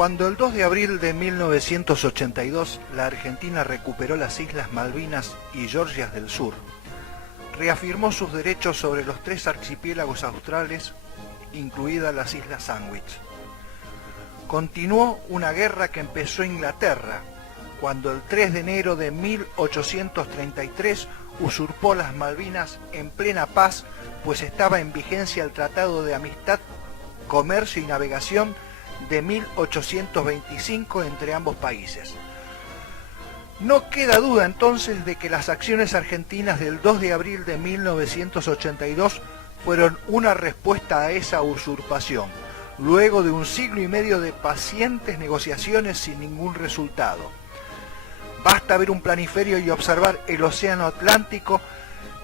Cuando el 2 de abril de 1982 la Argentina recuperó las Islas Malvinas y Georgias del Sur, reafirmó sus derechos sobre los 3 archipiélagos australes, incluidas las Islas Sandwich. Continuó una guerra que empezó Inglaterra, cuando el 3 de enero de 1833 usurpó las Malvinas en plena paz, pues estaba en vigencia el Tratado de Amistad, Comercio y Navegación de 1825 entre ambos países. No queda duda entonces de que las acciones argentinas del 2 de abril de 1982 fueron una respuesta a esa usurpación, luego de un siglo y medio de pacientes negociaciones sin ningún resultado. Basta ver un planiferio y observar el océano Atlántico,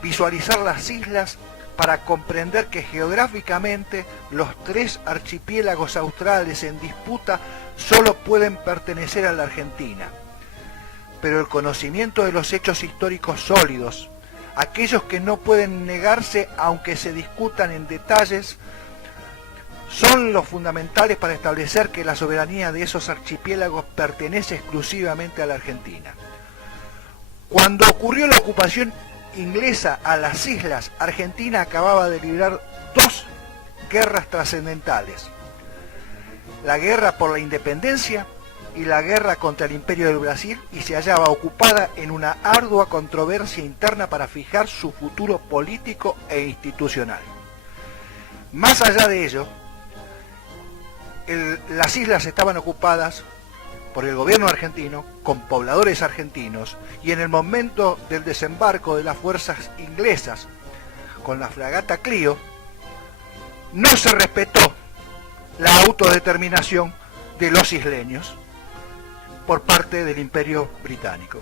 visualizar las islas, para comprender que geográficamente los 3 archipiélagos australes en disputa solo pueden pertenecer a la Argentina. Pero el conocimiento de los hechos históricos sólidos, aquellos que no pueden negarse aunque se discutan en detalles, son los fundamentales para establecer que la soberanía de esos archipiélagos pertenece exclusivamente a la Argentina. Cuando ocurrió la ocupación inglesa a las islas, Argentina acababa de librar 2 guerras trascendentales: la guerra por la independencia y la guerra contra el Imperio del Brasil, y se hallaba ocupada en una ardua controversia interna para fijar su futuro político e institucional. Más allá de ello, las islas estaban ocupadas por el gobierno argentino, con pobladores argentinos, y en el momento del desembarco de las fuerzas inglesas con la fragata Clio, no se respetó la autodeterminación de los isleños por parte del Imperio Británico.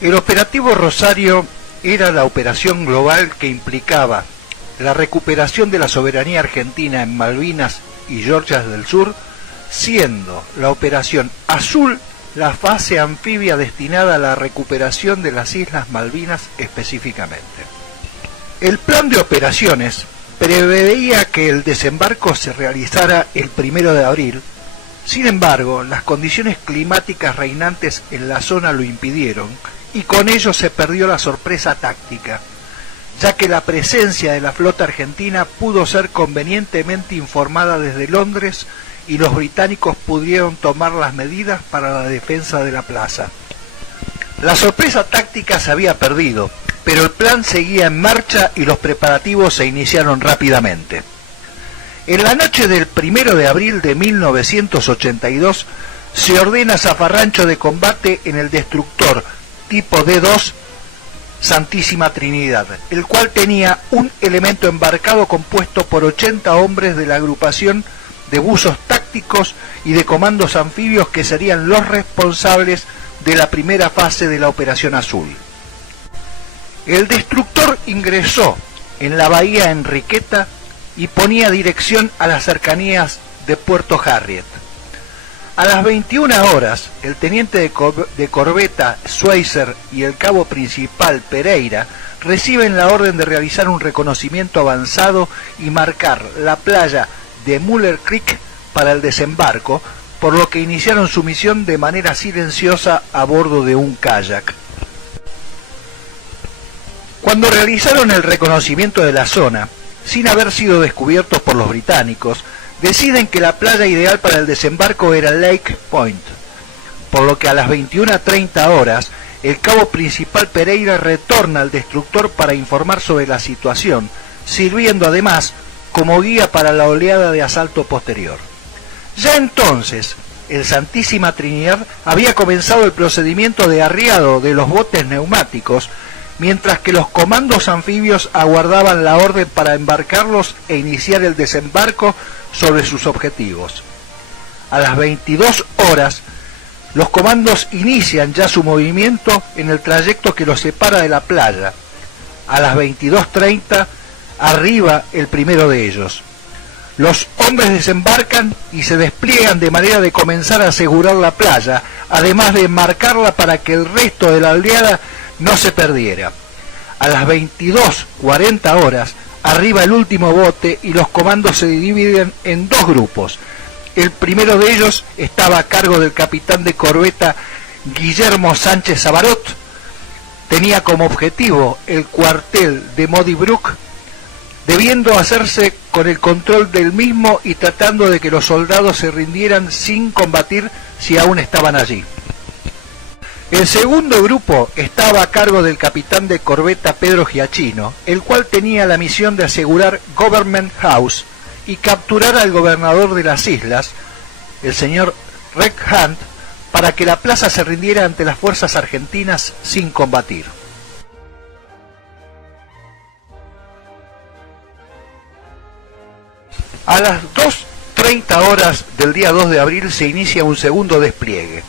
El operativo Rosario era la operación global que implicaba la recuperación de la soberanía argentina en Malvinas y Georgias del Sur, siendo la operación Azul la fase anfibia destinada a la recuperación de las Islas Malvinas específicamente. El plan de operaciones preveía que el desembarco se realizara el 1 de abril, sin embargo, las condiciones climáticas reinantes en la zona lo impidieron, y con ello se perdió la sorpresa táctica, ya que la presencia de la flota argentina pudo ser convenientemente informada desde Londres y los británicos pudieron tomar las medidas para la defensa de la plaza. La sorpresa táctica se había perdido, pero el plan seguía en marcha y los preparativos se iniciaron rápidamente. En la noche del 1 de abril de 1982 se ordena zafarrancho de combate en el destructor tipo D2 Santísima Trinidad, el cual tenía un elemento embarcado compuesto por 80 hombres de la agrupación de buzos tácticos y de comandos anfibios que serían los responsables de la primera fase de la Operación Azul. El destructor ingresó en la bahía Enriqueta y ponía dirección a las cercanías de Puerto Harriet. A las 21 horas, el teniente de corbeta Schweitzer y el cabo principal Pereira reciben la orden de realizar un reconocimiento avanzado y marcar la playa de Muller Creek para el desembarco, por lo que iniciaron su misión de manera silenciosa a bordo de un kayak. Cuando realizaron el reconocimiento de la zona, sin haber sido descubiertos por los británicos, deciden que la playa ideal para el desembarco era Lake Point, por lo que a las 21:30 horas el cabo principal Pereira retorna al destructor para informar sobre la situación, sirviendo además como guía para la oleada de asalto posterior. Ya entonces, el Santísima Trinidad había comenzado el procedimiento de arriado de los botes neumáticos, mientras que los comandos anfibios aguardaban la orden para embarcarlos e iniciar el desembarco sobre sus objetivos. A las 22 horas, los comandos inician ya su movimiento en el trayecto que los separa de la playa. A las 22:30 arriba el primero de ellos. Los hombres desembarcan y se despliegan de manera de comenzar a asegurar la playa, además de marcarla para que el resto de la oleada no se perdiera. A las 22:40 horas arriba el último bote y los comandos se dividen en dos grupos. El primero de ellos estaba a cargo del capitán de corbeta Guillermo Sánchez Sabarot. Tenía como objetivo el cuartel de Modi Brook, debiendo hacerse con el control del mismo y tratando de que los soldados se rindieran sin combatir si aún estaban allí. El segundo grupo estaba a cargo del capitán de corbeta Pedro Giachino, el cual tenía la misión de asegurar Government House y capturar al gobernador de las islas, el señor Red Hunt, para que la plaza se rindiera ante las fuerzas argentinas sin combatir. A las 2:30 horas del día 2 de abril se inicia un segundo despliegue.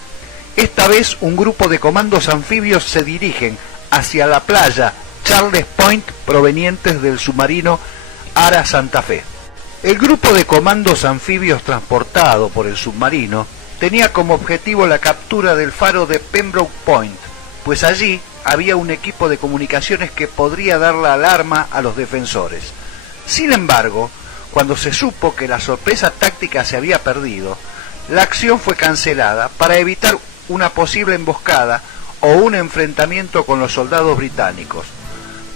Esta vez un grupo de comandos anfibios se dirigen hacia la playa Charles Point provenientes del submarino Ara Santa Fe. El grupo de comandos anfibios transportado por el submarino tenía como objetivo la captura del faro de Pembroke Point, pues allí había un equipo de comunicaciones que podría dar la alarma a los defensores. Sin embargo, cuando se supo que la sorpresa táctica se había perdido, la acción fue cancelada para evitar una posible emboscada o un enfrentamiento con los soldados británicos.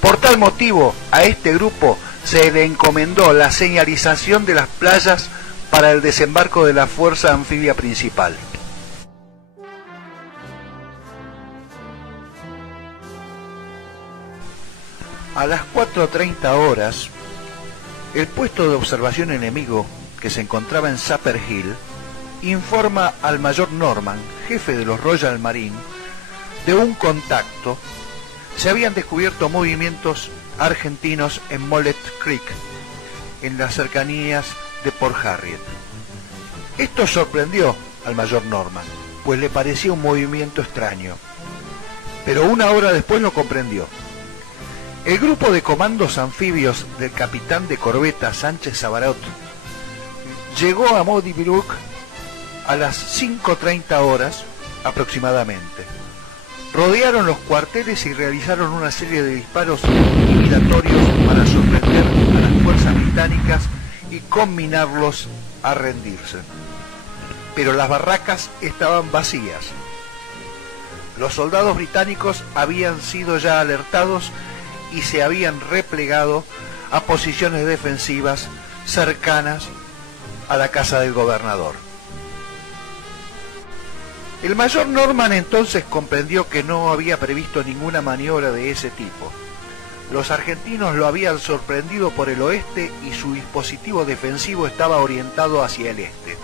Por tal motivo, a este grupo se le encomendó la señalización de las playas para el desembarco de la fuerza anfibia principal. A las 4:30 horas, el puesto de observación enemigo, que se encontraba en Sapper Hill, informa al mayor Norman, jefe de los Royal Marine, de un contacto. Se habían descubierto movimientos argentinos en Mollet Creek, en las cercanías de Port Harriet. Esto sorprendió al mayor Norman, pues le parecía un movimiento extraño, pero una hora después lo comprendió. El grupo de comandos anfibios del capitán de corbeta Sánchez Sabarot llegó a Modi Brook a las 5:30 horas aproximadamente. Rodearon los cuarteles y realizaron una serie de disparos intimidatorios para sorprender a las fuerzas británicas y conminarlos a rendirse. Pero las barracas estaban vacías. Los soldados británicos habían sido ya alertados y se habían replegado a posiciones defensivas cercanas a la casa del gobernador. El mayor Norman entonces comprendió que no había previsto ninguna maniobra de ese tipo. Los argentinos lo habían sorprendido por el oeste y su dispositivo defensivo estaba orientado hacia el este.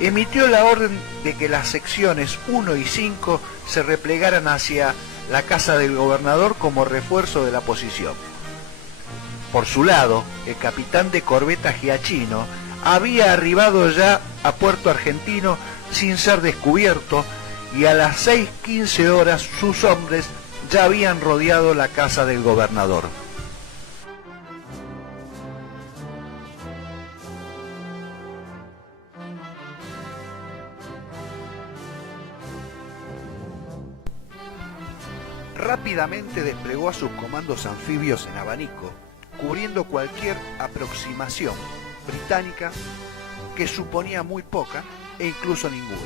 Emitió la orden de que las secciones 1 y 5 se replegaran hacia la casa del gobernador como refuerzo de la posición. Por su lado, el capitán de corbeta Giachino había arribado ya a Puerto Argentino sin ser descubierto y a las 6:15 horas sus hombres ya habían rodeado la casa del gobernador. Rápidamente desplegó a sus comandos anfibios en abanico, cubriendo cualquier aproximación británica que suponía muy poca e incluso ninguna.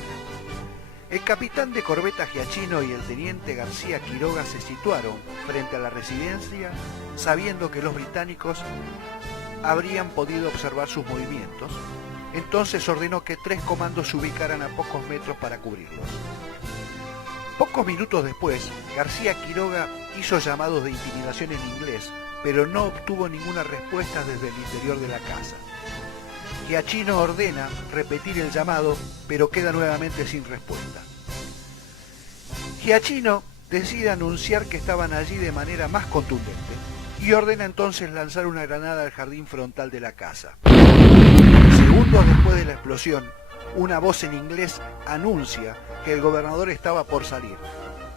El capitán de corbeta Giachino y el teniente García Quiroga se situaron frente a la residencia, sabiendo que los británicos habrían podido observar sus movimientos. Entonces ordenó que 3 comandos se ubicaran a pocos metros para cubrirlos. Pocos minutos después, García Quiroga hizo llamados de intimidación en inglés, pero no obtuvo ninguna respuesta desde el interior de la casa. Giachino ordena repetir el llamado, pero queda nuevamente sin respuesta. Giachino decide anunciar que estaban allí de manera más contundente y ordena entonces lanzar una granada al jardín frontal de la casa. Segundos después de la explosión, una voz en inglés anuncia que el gobernador estaba por salir,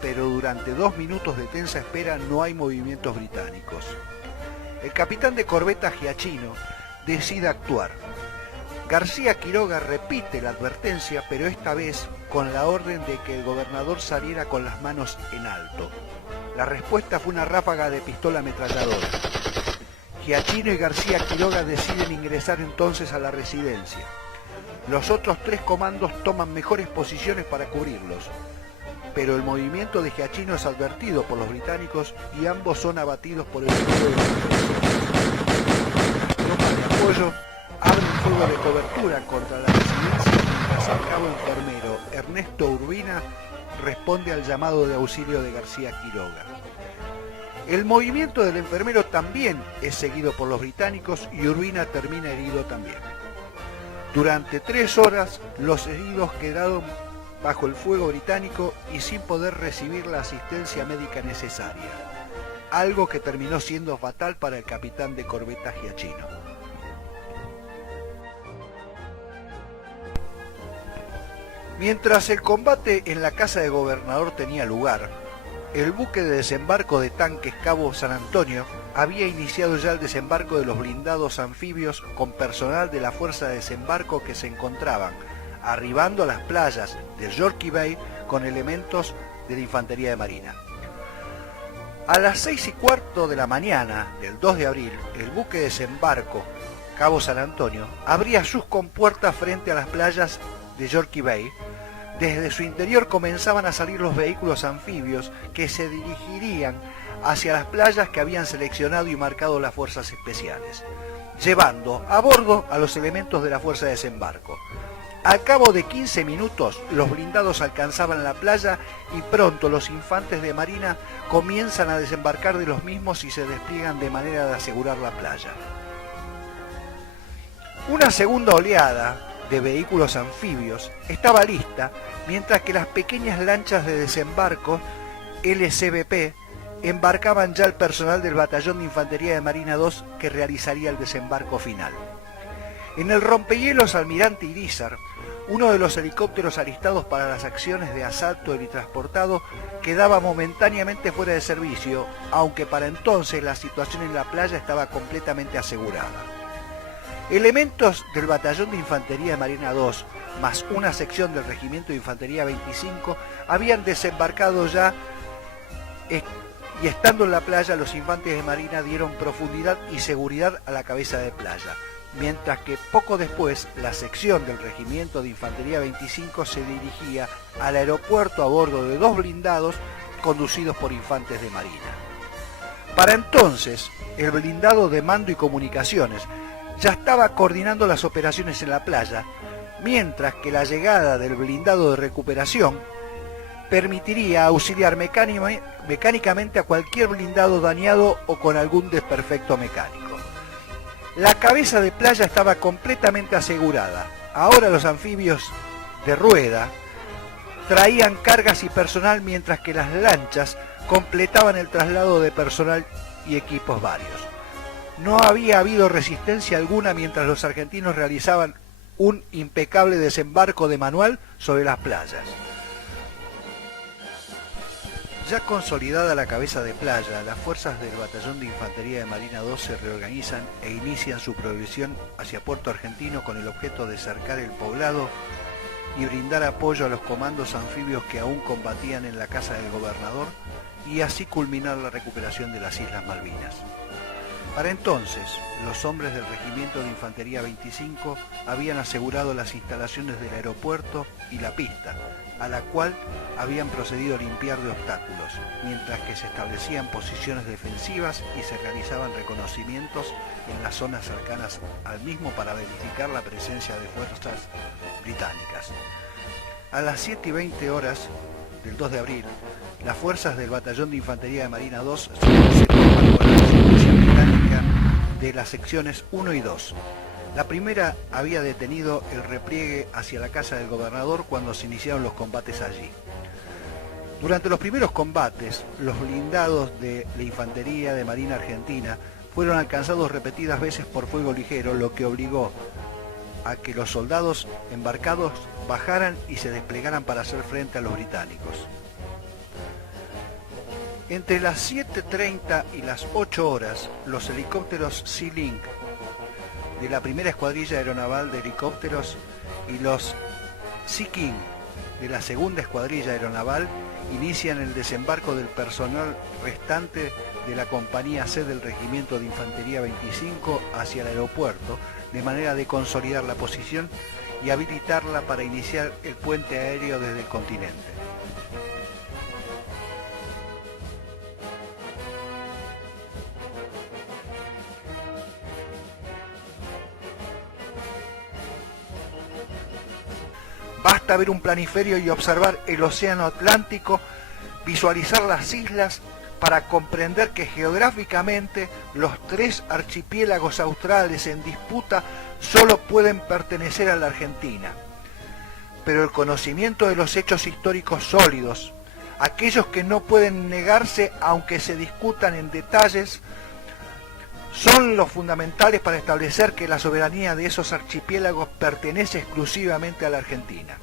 pero durante 2 minutos de tensa espera no hay movimientos británicos. El capitán de corbeta Giachino decide actuar. García Quiroga repite la advertencia, pero esta vez con la orden de que el gobernador saliera con las manos en alto. La respuesta fue una ráfaga de pistola ametralladora. Giachino y García Quiroga deciden ingresar entonces a la residencia. Los otros 3 comandos toman mejores posiciones para cubrirlos, pero el movimiento de Giachino es advertido por los británicos y ambos son abatidos por el fuego de las tropas de apoyo. Abren fuego de cobertura contra la residencia mientras el cabo enfermero Ernesto Urbina responde al llamado de auxilio de García Quiroga. El movimiento del enfermero también es seguido por los británicos y Urbina termina herido también. Durante 3 horas los heridos quedaron bajo el fuego británico y sin poder recibir la asistencia médica necesaria, algo que terminó siendo fatal para el capitán de corbeta Giachino. Mientras el combate en la casa de gobernador tenía lugar, el buque de desembarco de tanques Cabo San Antonio había iniciado ya el desembarco de los blindados anfibios con personal de la fuerza de desembarco que se encontraban arribando a las playas de Yorkey Bay con elementos de la infantería de marina. A las 6:15 de la mañana del 2 de abril, el buque de desembarco Cabo San Antonio abría sus compuertas frente a las playas de Yorkey Bay. Desde su interior comenzaban a salir los vehículos anfibios que se dirigirían hacia las playas que habían seleccionado y marcado las fuerzas especiales, llevando a bordo a los elementos de la fuerza de desembarco. Al cabo de 15 minutos, los blindados alcanzaban la playa y pronto los infantes de marina comienzan a desembarcar de los mismos y se despliegan de manera de asegurar la playa. Una segunda oleada de vehículos anfibios estaba lista, mientras que las pequeñas lanchas de desembarco LCBP embarcaban ya el personal del Batallón de Infantería de Marina 2 que realizaría el desembarco final. En el rompehielos Almirante Irizar, uno de los helicópteros alistados para las acciones de asalto y transportado quedaba momentáneamente fuera de servicio, aunque para entonces la situación en la playa estaba completamente asegurada. Elementos del Batallón de Infantería de Marina 2, más una sección del Regimiento de Infantería 25, habían desembarcado ya y estando en la playa los infantes de marina dieron profundidad y seguridad a la cabeza de playa, mientras que poco después la sección del Regimiento de Infantería 25 se dirigía al aeropuerto a bordo de 2 blindados conducidos por infantes de marina. Para entonces, el blindado de mando y comunicaciones ya estaba coordinando las operaciones en la playa, mientras que la llegada del blindado de recuperación permitiría auxiliar mecánicamente a cualquier blindado dañado o con algún desperfecto mecánico. La cabeza de playa estaba completamente asegurada. Ahora los anfibios de rueda traían cargas y personal, mientras que las lanchas completaban el traslado de personal y equipos varios. No había habido resistencia alguna mientras los argentinos realizaban un impecable desembarco de manual sobre las playas. Ya consolidada la cabeza de playa, las fuerzas del Batallón de Infantería de Marina 2 se reorganizan e inician su progresión hacia Puerto Argentino con el objeto de cercar el poblado y brindar apoyo a los comandos anfibios que aún combatían en la casa del gobernador y así culminar la recuperación de las Islas Malvinas. Para entonces, los hombres del Regimiento de Infantería 25 habían asegurado las instalaciones del aeropuerto y la pista, a la cual habían procedido a limpiar de obstáculos, mientras que se establecían posiciones defensivas y se realizaban reconocimientos en las zonas cercanas al mismo para verificar la presencia de fuerzas británicas. A las 7:20 horas del 2 de abril, las fuerzas del Batallón de Infantería de Marina 2 se incorporaron con la asistencia británica de las secciones 1 y 2. La primera había detenido el repliegue hacia la casa del gobernador cuando se iniciaron los combates allí. Durante los primeros combates, los blindados de la Infantería de Marina Argentina fueron alcanzados repetidas veces por fuego ligero, lo que obligó a que los soldados embarcados bajaran y se desplegaran para hacer frente a los británicos. Entre las 7:30 y las 8 horas, los helicópteros Sea Link de la primera escuadrilla aeronaval de helicópteros y los Sea King de la segunda escuadrilla aeronaval inician el desembarco del personal restante de la compañía C del Regimiento de Infantería 25 hacia el aeropuerto, de manera de consolidar la posición y habilitarla para iniciar el puente aéreo desde el continente. Basta ver un planiferio y observar el océano Atlántico, visualizar las islas para comprender que geográficamente los 3 archipiélagos australes en disputa solo pueden pertenecer a la Argentina. Pero el conocimiento de los hechos históricos sólidos, aquellos que no pueden negarse aunque se discutan en detalles, son los fundamentales para establecer que la soberanía de esos archipiélagos pertenece exclusivamente a la Argentina.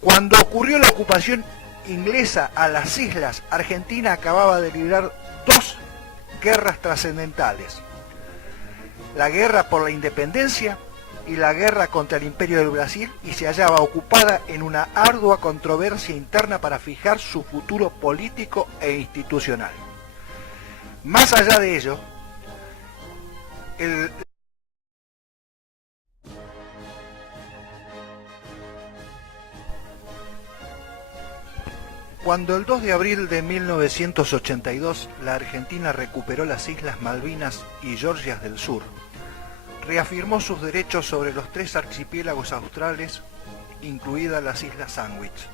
Cuando ocurrió la ocupación inglesa a las islas, Argentina acababa de librar 2 guerras trascendentales: la guerra por la independencia y la guerra contra el Imperio del Brasil, y se hallaba ocupada en una ardua controversia interna para fijar su futuro político e institucional. Más allá de ello, cuando el 2 de abril de 1982 la Argentina recuperó las Islas Malvinas y Georgias del Sur, reafirmó sus derechos sobre los 3 archipiélagos australes, incluidas las Islas Sandwich.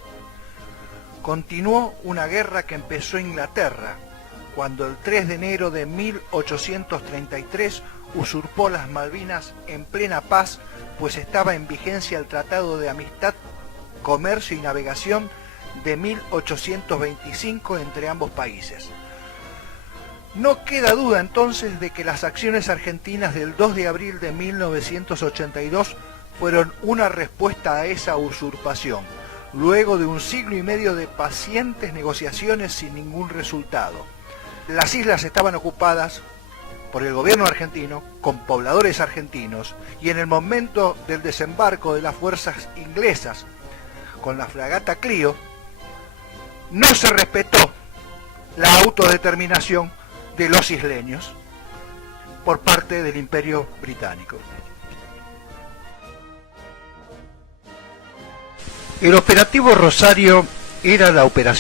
Continuó una guerra que empezó Inglaterra, cuando el 3 de enero de 1833 usurpó las Malvinas en plena paz, pues estaba en vigencia el Tratado de Amistad, Comercio y Navegación de 1825 entre ambos países. No queda duda entonces de que las acciones argentinas del 2 de abril de 1982 fueron una respuesta a esa usurpación, luego de 1,5 siglos de pacientes negociaciones sin ningún resultado. Las islas estaban ocupadas por el gobierno argentino, con pobladores argentinos, y en el momento del desembarco de las fuerzas inglesas con la fragata Clio, no se respetó la autodeterminación de los isleños por parte del Imperio Británico. El operativo Rosario era la operación